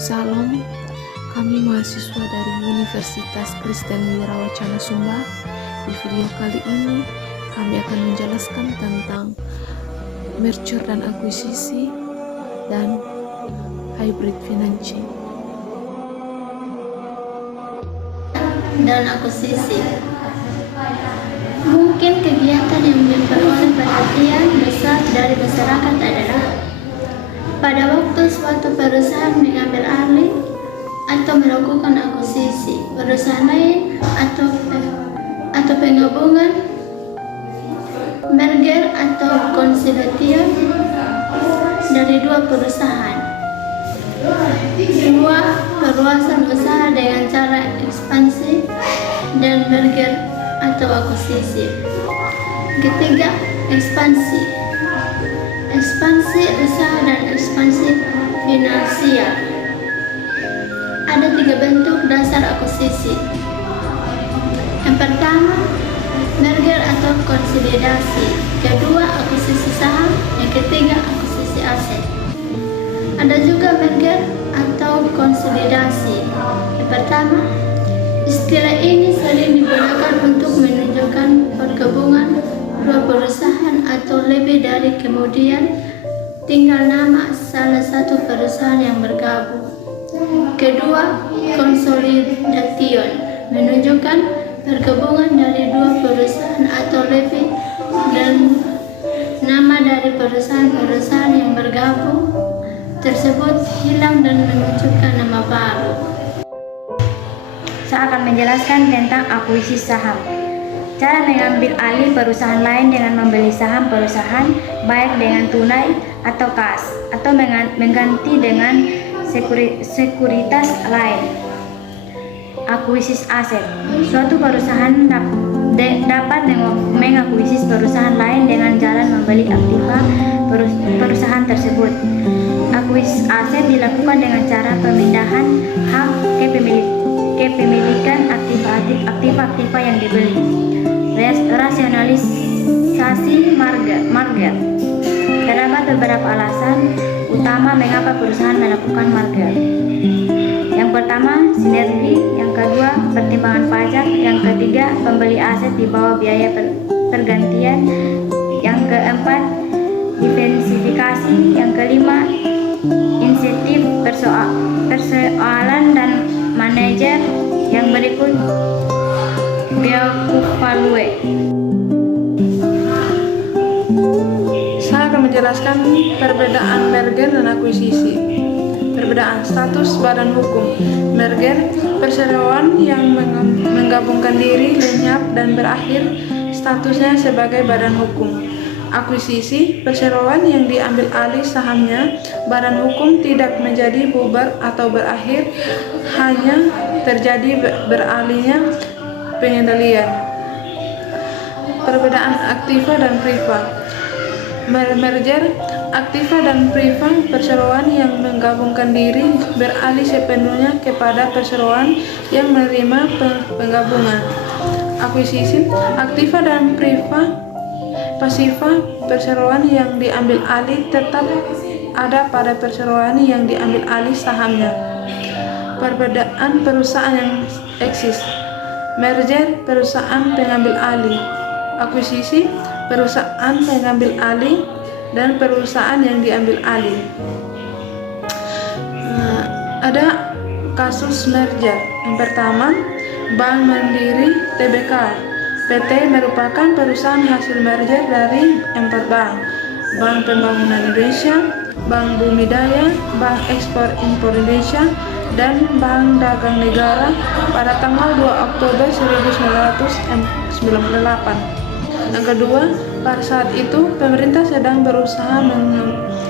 Salam, kami mahasiswa dari Universitas Kristen Wirawacana Sumba. Di video kali ini, kami akan menjelaskan tentang merger dan akuisisi dan hybrid financing. Dan akuisisi. Mungkin kegiatan yang memperoleh perhatian besar dari masyarakat adalah pada waktu suatu perusahaan mengambil alih atau melakukan akuisisi perusahaan lain atau penggabungan, merger atau konsorsium dari dua perusahaan. Dua, perluasan usaha dengan cara ekspansi dan merger atau akuisisi. Ketiga, ekspansi usaha dan ekspansi finansial. Ada 3 bentuk dasar akuisisi. Yang pertama, merger atau konsolidasi. Kedua, akuisisi saham. Yang ketiga, akuisisi aset. Ada juga merger atau konsolidasi. Yang pertama, istilah ini sering digunakan untuk menunjukkan pergabungan dua perusahaan atau lebih dari, kemudian tinggal nama salah satu perusahaan yang bergabung. Kedua, konsolidation menunjukkan pergabungan dari dua perusahaan atau lebih dan nama dari perusahaan-perusahaan yang bergabung tersebut hilang dan memunculkan nama baru. Saya akan menjelaskan tentang akuisisi saham. Cara mengambil alih perusahaan lain dengan membeli saham perusahaan, baik dengan tunai atau kas, atau mengganti dengan sekuritas lain. Akuisisi aset. Suatu perusahaan dapat mengakuisisi perusahaan lain dengan jalan membeli aktiva perusahaan tersebut. Akuisisi aset dilakukan dengan cara pemindahan hak kepemilikan aktiva yang dibeli. Rasionalisasi market. Terdapat beberapa alasan utama mengapa perusahaan melakukan merger. Yang pertama, sinergi. Yang kedua, pertimbangan pajak. Yang ketiga, pembeli aset di bawah biaya pergantian. Yang keempat, diversifikasi. Yang kelima, insentif persoalan dan manajer. Yang berikut, value. Saya akan menjelaskan perbedaan merger dan akuisisi. Perbedaan status badan hukum. Merger, perseroan yang menggabungkan diri, lenyap dan berakhir statusnya sebagai badan hukum. Akuisisi, perseroan yang diambil alih sahamnya, badan hukum tidak menjadi bubar atau berakhir, hanya terjadi beralihnya pengendalian. Perbedaan aktiva dan priva. Merger, aktiva dan priva, perseroan yang menggabungkan diri beralih sepenuhnya kepada perseroan yang menerima penggabungan. Akuisisi, aktiva dan priva, pasiva, perseroan yang diambil alih tetap ada pada perseroan yang diambil alih sahamnya. Perbedaan perusahaan yang eksis. Merger, perusahaan pengambil alih. Akuisisi, perusahaan pengambil alih dan perusahaan yang diambil alih. Ada kasus merger. Yang pertama, Bank Mandiri Tbk. PT merupakan perusahaan hasil merger dari 4 bank. Bank Pembangunan Indonesia, Bank Bumi Daya, Bank Ekspor Impor Indonesia, dan Bank Dagang Negara pada tanggal 2 Oktober 1998. Yang kedua, pada saat itu pemerintah sedang berusaha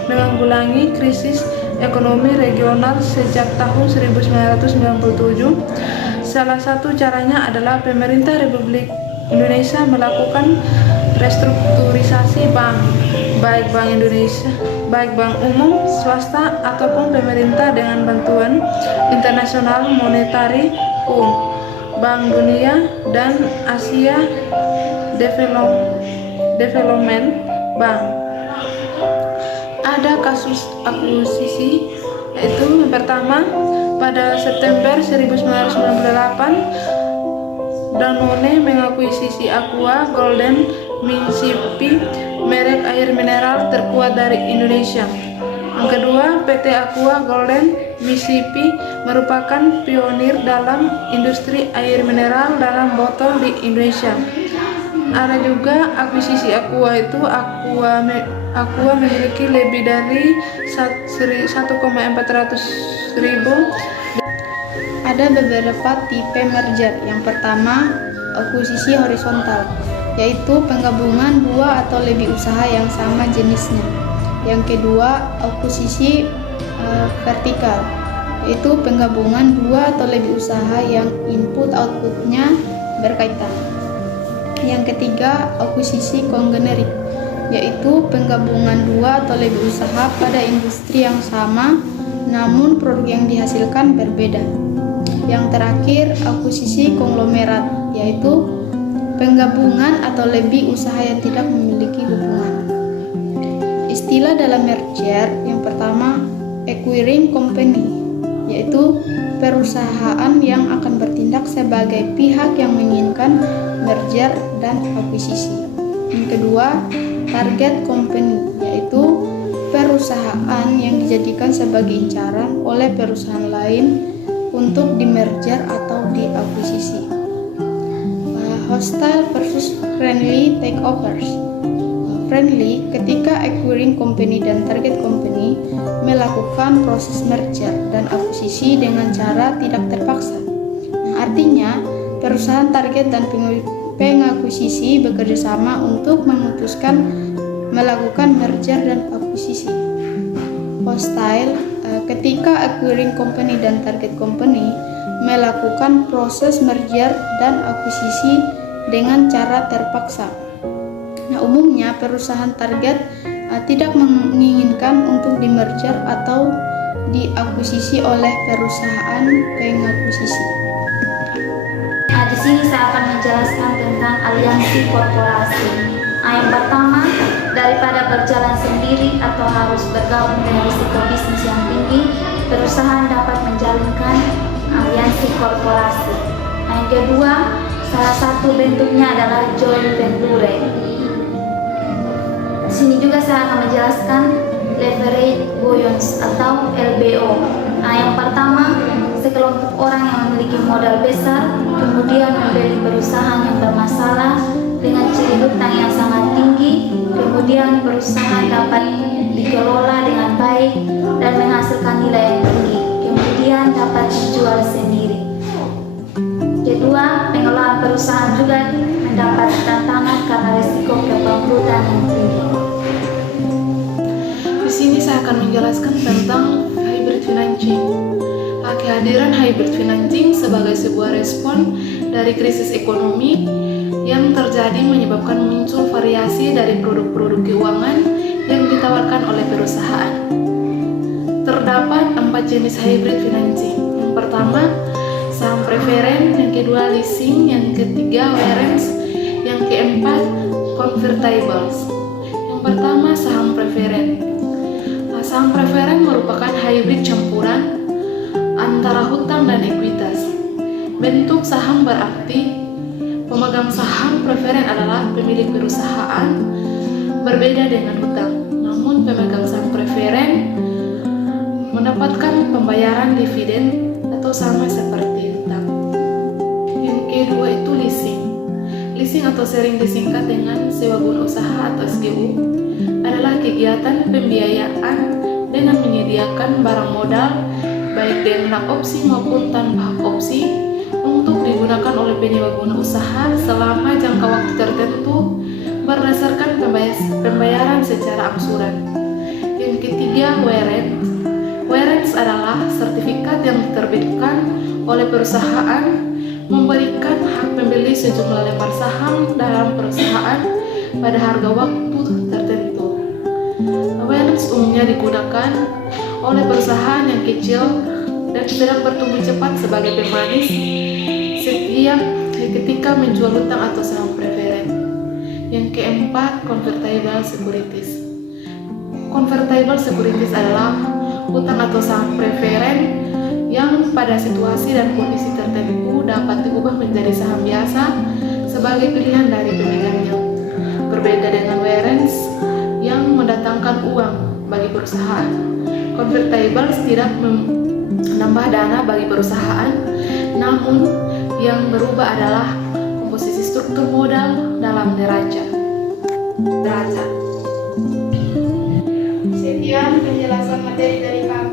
menanggulangi krisis ekonomi regional sejak tahun 1997. Salah satu caranya adalah pemerintah Republik Indonesia melakukan restrukturisasi bank, baik Bank Indonesia, baik bank umum, swasta, ataupun pemerintah dengan bantuan International Monetary Fund, Bank Dunia, dan Asia Development Bank. Ada kasus akuisisi yaitu yang pertama, pada September 1998 Danone mengakuisisi Aqua Golden Mississippi, merek air mineral terkuat dari Indonesia. Yang kedua, PT Aqua Golden Mississippi merupakan pionir dalam industri air mineral dalam botol di Indonesia. Ada juga akuisisi Aqua itu Aqua memiliki lebih dari 1,400.000. Ada beberapa tipe merger. Yang pertama, akuisisi horizontal, yaitu penggabungan dua atau lebih usaha yang sama jenisnya. Yang kedua, akuisisi vertikal, yaitu penggabungan dua atau lebih usaha yang input-outputnya berkaitan. Yang ketiga, akuisisi konglomerik, yaitu penggabungan dua atau lebih usaha pada industri yang sama, namun produk yang dihasilkan berbeda. Yang terakhir, akuisisi konglomerat, yaitu penggabungan atau lebih usaha yang tidak memiliki hubungan. Istilah dalam merger yang pertama, acquiring company, yaitu perusahaan yang akan bertindak sebagai pihak yang menginginkan merger dan akuisisi. Yang kedua, target company, yaitu perusahaan yang dijadikan sebagai incaran oleh perusahaan lain untuk di-merger atau diakuisisi. Hostile versus friendly takeovers. Friendly ketika acquiring company dan target company melakukan proses merger dan akuisisi dengan cara tidak terpaksa. Artinya, perusahaan target dan pengakuisisi bekerjasama untuk memutuskan melakukan merger dan akuisisi. Hostile ketika acquiring company dan target company melakukan proses merger dan akuisisi dengan cara terpaksa. Nah, umumnya perusahaan target tidak menginginkan untuk di-merger atau diakuisisi oleh perusahaan pengakuisisi. Di sini saya akan menjelaskan tentang aliansi korporasi. Yang pertama, daripada berjalan sendiri atau harus bergabung dengan risiko bisnis yang tinggi, perusahaan dapat menjalinkan aliansi korporasi. Yang kedua, salah satu bentuknya adalah joint venture. Di sini juga saya akan menjelaskan leverage bonds atau LBO. Yang pertama, sekelompok orang yang memiliki modal besar kemudian membeli perusahaan yang bermasalah dengan ciri hutang yang sangat tinggi, kemudian perusahaan dapat dikelola dengan baik dan menghasilkan nilai yang tinggi, kemudian dapat dijual sendiri. Kedua, pengelolaan perusahaan juga mendapat tantangan karena risiko kebangkrutan yang tinggi. Di sini saya akan menjelaskan tentang hybrid financing. Kehadiran hybrid financing sebagai sebuah respon dari krisis ekonomi yang terjadi menyebabkan muncul variasi dari produk-produk keuangan yang ditawarkan oleh perusahaan. Terdapat 4 jenis hybrid financing. Yang pertama, saham preferen, yang kedua leasing, yang ketiga warrants, yang keempat convertibles. Yang pertama, saham preferen. Saham preferen merupakan hybrid campuran antara hutang dan ekuitas. Bentuk saham berarti pemegang saham preferen adalah pemilik perusahaan, berbeda dengan hutang. Namun pemegang saham preferen mendapatkan pembayaran dividen atau sama seperti hutang. Yang kedua itu leasing. Leasing atau sering disingkat dengan sewa guna usaha atau SGU adalah kegiatan pembiayaan dengan menyediakan barang modal baik dengan opsi maupun tanpa opsi untuk digunakan oleh penyewa guna usaha selama jangka waktu tertentu berdasarkan pembayaran secara angsuran. Yang ketiga, warrants. Warrants adalah sertifikat yang diterbitkan oleh perusahaan memberikan hak pembeli sejumlah lembar saham dalam perusahaan pada harga waktu tertentu. Warrants umumnya digunakan oleh perusahaan yang kecil dan sedang bertumbuh cepat sebagai pemanis setiap ketika menjual hutang atau saham preferen. Yang keempat, convertible securities. Convertible securities adalah utang atau saham preferen yang pada situasi dan kondisi tertentu dapat diubah menjadi saham biasa sebagai pilihan dari pemegangnya. Berbeda dengan warrants yang mendatangkan uang bagi perusahaan. Convertibles tidak menambah dana bagi perusahaan, namun yang berubah adalah komposisi struktur modal dalam neraca. Sekian penjelasan materi dari kami.